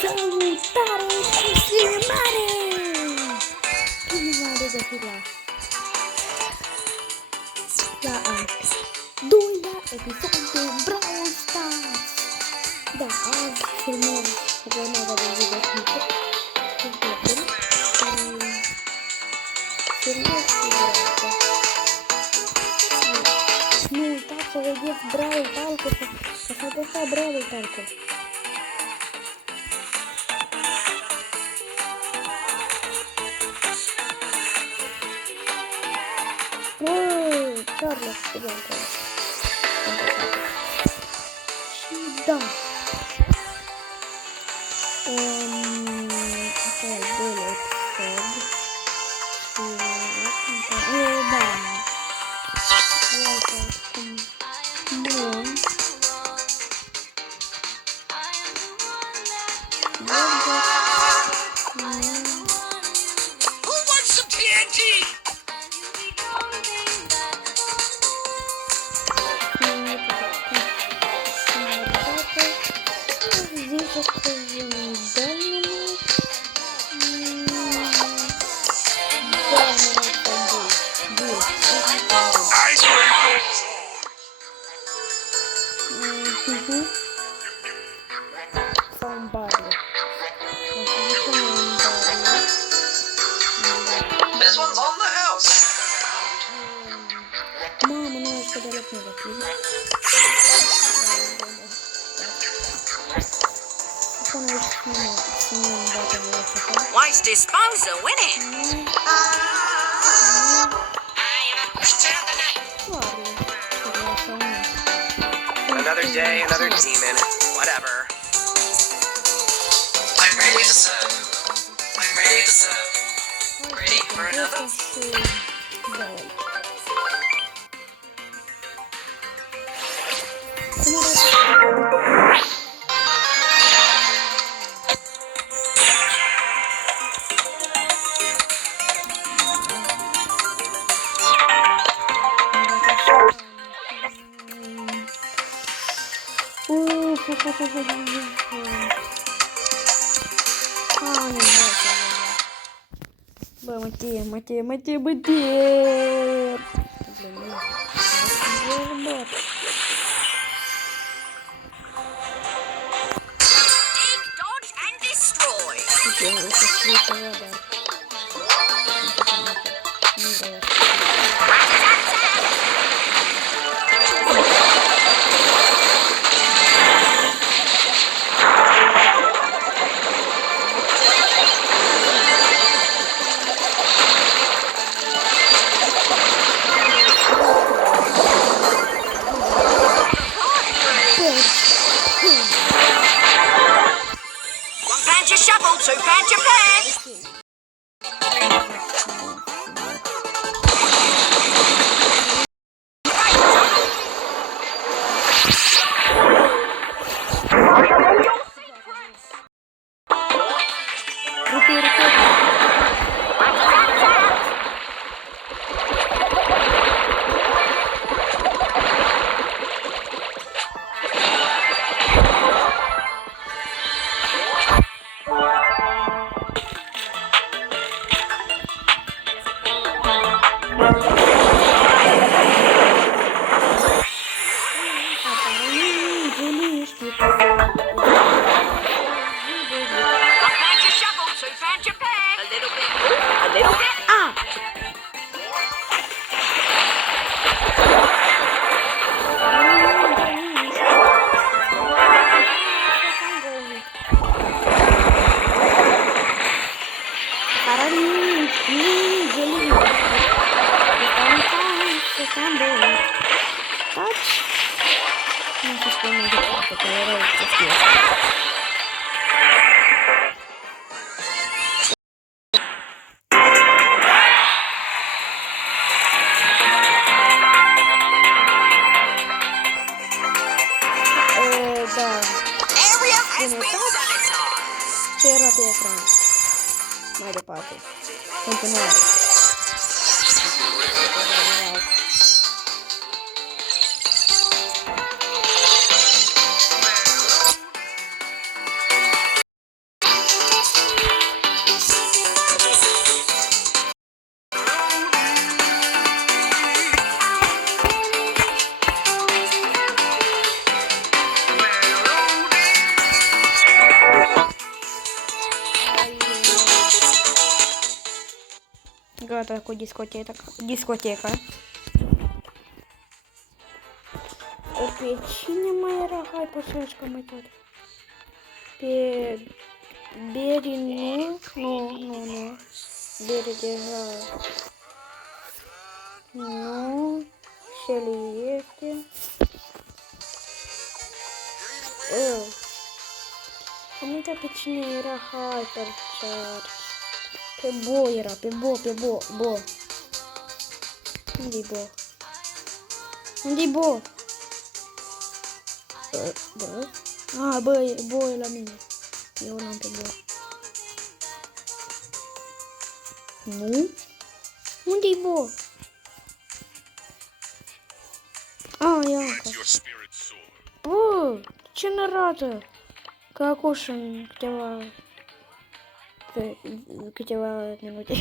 Salutare și filmare! Bine v-am regăsit la al doilea episod de Brawl Stars. Da, azi filmăm urmarea de videoclip. Nu uitați să vedeți Brawl Talk-ul, să faceți Brawl Talk-ul. Carlos, și da, asta e al doilea episod și bun. Who wants some TNT? This one's on the house. Mamă, nu aș putea la negativ. Waste disposal, winning. Another day, another demon. Whatever. I'm ready to serve. I'm ready to serve. Ready for another? Bă, mă tie. Dig, dodge, and destroy. One pan to shovel, two pan to pan. Ce era pe ecran? Mai departe. Continuăm. такая дискотека. Печенье мои рога и пушечка мы тут. Бери, ну. Бери, держа. Ну, сели есть. А мы так печенье рога и торчат. Пебо, Ира, бо. Onde bo? Bo? Ah, bo è la mia. Io non che bo. Nu? Unde bo? А, Янка. О, че нарада? Как уж câteva minute.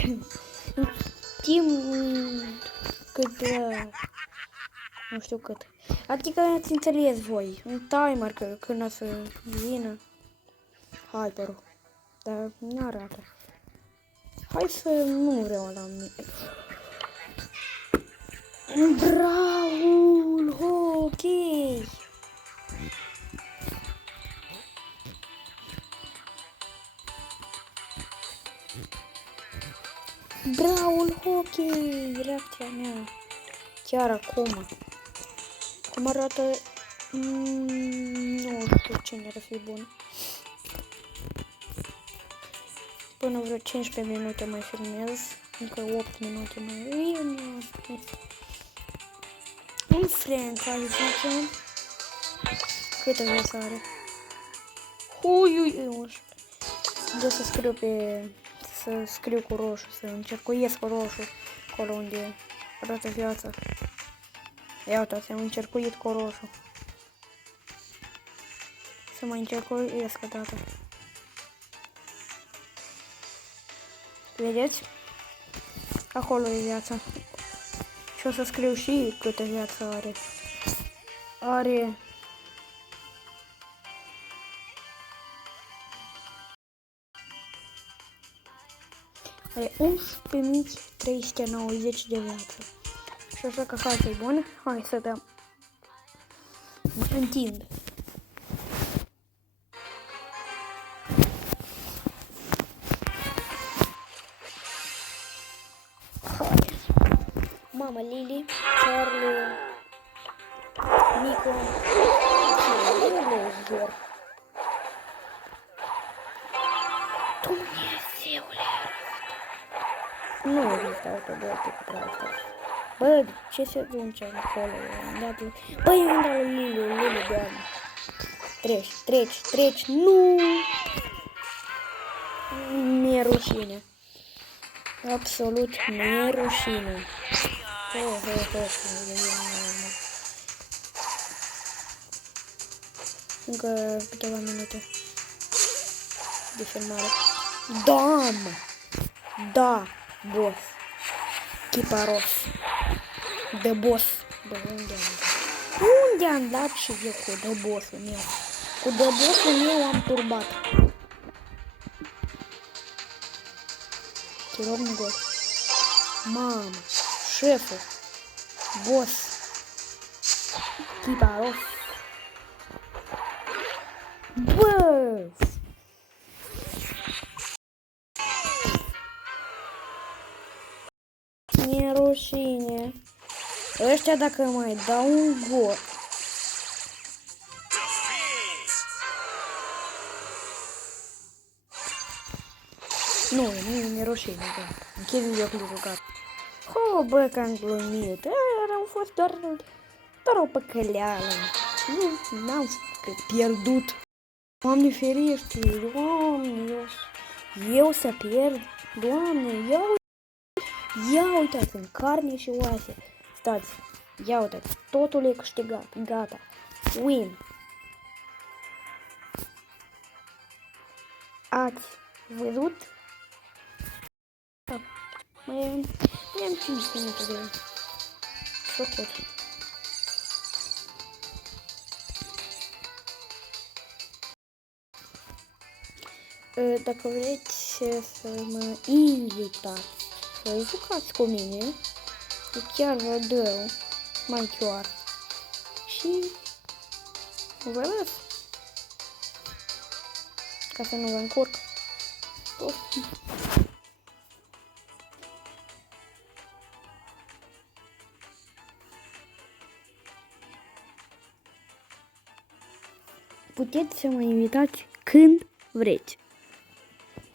Timp câteva... Nu știu cât. Adică ați înțeles voi. Un timer când o să vină Hyper-ul. Dar nu arată. Hai să nu vreau la mine. Braul hockey! Braul hockey! Reacția mea. Chiar acum. Cum arată... nu știu cine ar fi bun. Până vreo 15 minute mai filmez. Încă 8 minute mai... Un friend, hai zice. Câte vreți are? De să scriu pe... Să scriu cu roșu, să încercuiesc cu roșu. Acolo unde arată viața. Ia uitați, am încercuit cu roșu. Să mai încercuiesc o dată. Vedeți? Acolo e viața. Și o să scriu și câte viață are. Are... Are 11.390 de viață. Și așa că fața e bună. Hai să dăm. Întind. Mama Lily, Charlie, Nico, Zor. Dumnezeule! Nu există autobote cu Brawl. Bă, ce se duce acolo? Băi, unde al Lily, doamne. Treci, nu! Mi-e rușine. Absolut mi-e rușine. Încă câteva minute de filmare. Da, boss. Chiparos. De boss. De unde am dat și eu cu de boss-ul meu? Cu de boss-ul meu am turbat. Te rog, nu gol. Mamă, șeful, boss, Chiparos. Bă! Mi-e rușine. Ăștia dacă mai dau un gol. Nu, mi-e rușine, da. Închid videoclipul, gata. Bă, că am glumit. Am fost doar o păcăleală. N-am pierdut. Doamne ferește, Doamne, eu să pierd. Doamne, ia uitați, în carne și oase. Stați, ia uitați, totul e câștigat, gata. Win. Ați văzut? Mai am 5 minute de făcut. Dacă vreți să mă invitați să-i jucați cu mine. Eu chiar vă dau mai chiar. Și vă las. Ca să nu vă încurc. Puteți să mă invitați când vreți.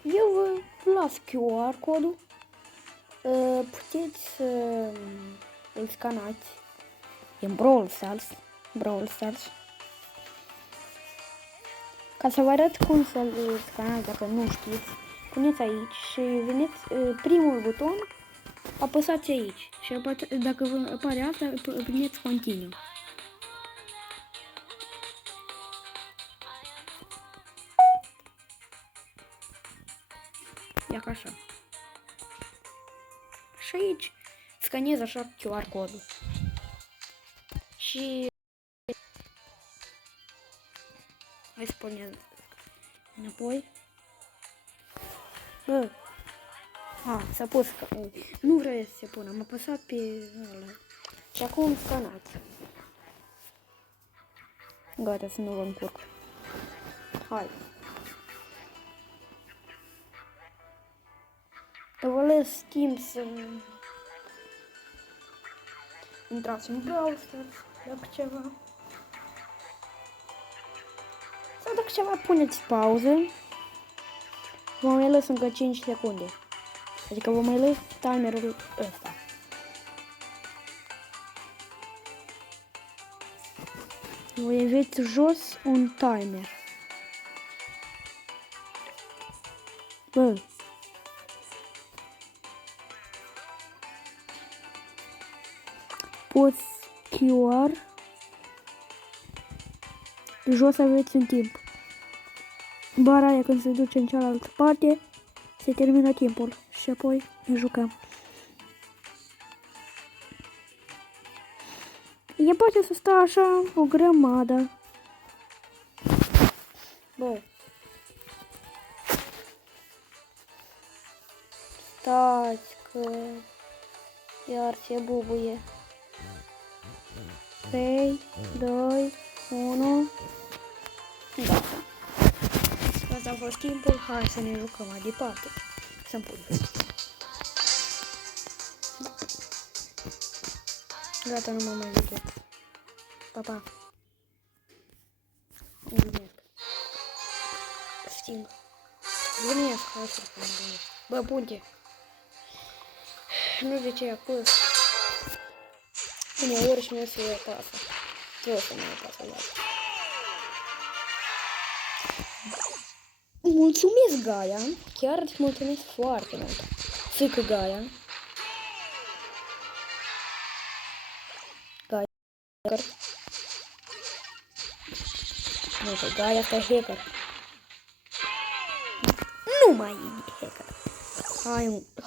Eu vă las QR codul. Puteți să îl scanați în Brawl Stars. Ca să vă arăt cum să-l scanați dacă nu știți, puneți aici și veneți primul buton, apăsați aici și dacă vă apare asta, puneți continuu. Ia ca așa. Și aici scanez așa QR codul. Și hai să punem înapoi. Bă. S-a pus. Nu vreau să se pună. Am apăsat pe ăla. Și acum scanați. Gata, să nu vă încurc. Hai. Vă las timp să intrați în Brawl Stars, dacă ceva. Sau dacă ceva, puneți pauză. Vă mai las încă 5 secunde. Adică vă mai las timerul ăsta. Voi aveți jos un timer. Bă. Poți QR. Jos aveți un timp. Bara aia când se duce în cealaltă parte, se termină timpul și apoi ne jucăm. E poate să stea așa o grămadă. Bă. Stați că iar se bubuie. 3, 2, 1. Gata. Asta a fost timpul. Hai să ne jucăm mai departe. Să-mi pun. Gata, nu mă mai jucat. Pa, pa. Glumesc. Sting. Glumesc. Hai să spun glumesc. Bă, punte. Nu de ce apăs. Uneori și nu se pasă. Trebuie să mai pasă la asta. Mulțumesc, Gaia. Chiar îți mulțumesc foarte mult. Fică Gaia. Gaia. Nu, că Gaia asta e hacker. Nu mai e hacker.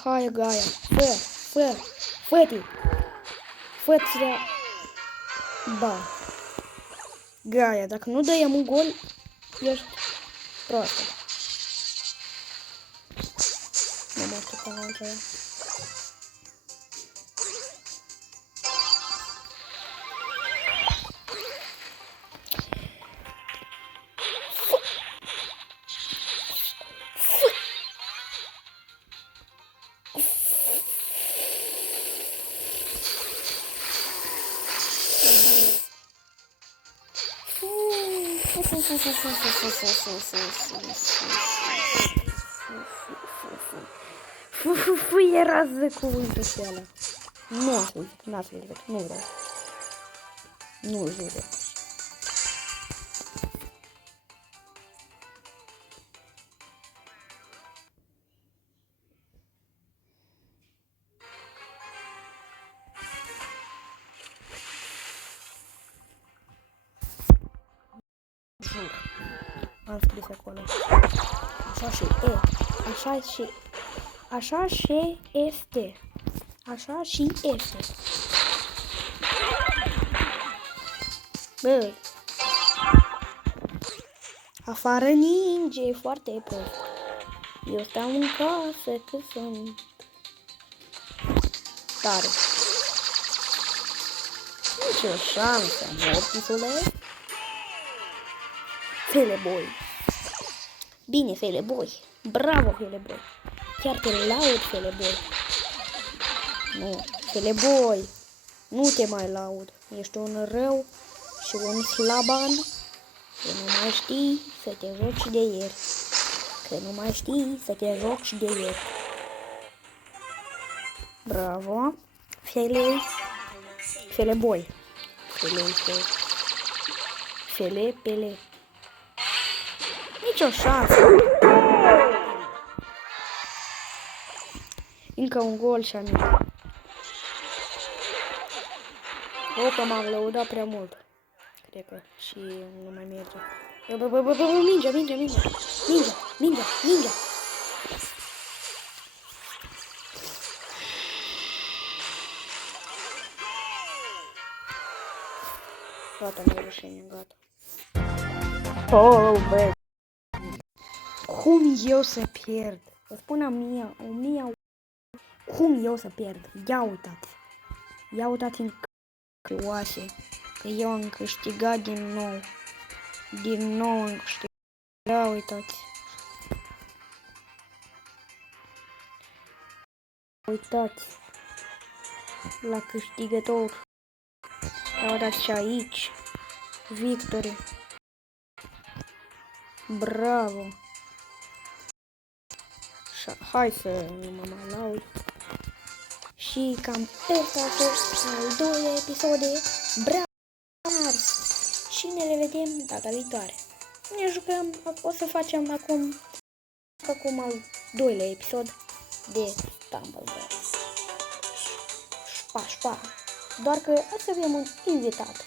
Hai, Gaia. Fă-te. Fă-te. Ba. Gaia, dacă nu dai un gol, ești proastă. Nu mă știu cum altceva. Era cuvântul ăla. Nu ascult, nu vreau. Nu jur. Am scris acolo. Așa și e. Așa și este. Așa și este. Bă. Afară ninge foarte prost. Eu stau în casă că sunt. tare. Nici o șansă, mortisule. Feleboy. Bine, Feleboy. Bravo, Feleboy. Chiar te laud, Feleboy. Nu, Feleboy. Nu te mai laud. Ești un rău și un slaban. Că nu mai știi să te joci de ieri. Că nu mai știi să te joci de ieri. Bravo. Feleboy. Pele. Nici o șansă. Încă un gol și am intrat. Opa, m-am lăudat prea mult. Cred că și nu mai merge. Mingea. Gata, mi-e rușine, gata. Oh, bă. Cum eu să pierd? Vă spun o mie. Cum eu să pierd? Ia uitați în căioase. Că eu am câștigat din nou. Din nou am câștigat. Ia uitați. Uitați. La câștigător. Ia uitați și aici. Victory. Bravo. Hai să nu mă mai laud. Și cam ăsta a fost al doilea episod de Brawl Stars. Și ne revedem data viitoare. Ne jucăm, o să facem acum al doilea episod de Stumble Guys. Șpa. Doar că o să avem un invitat.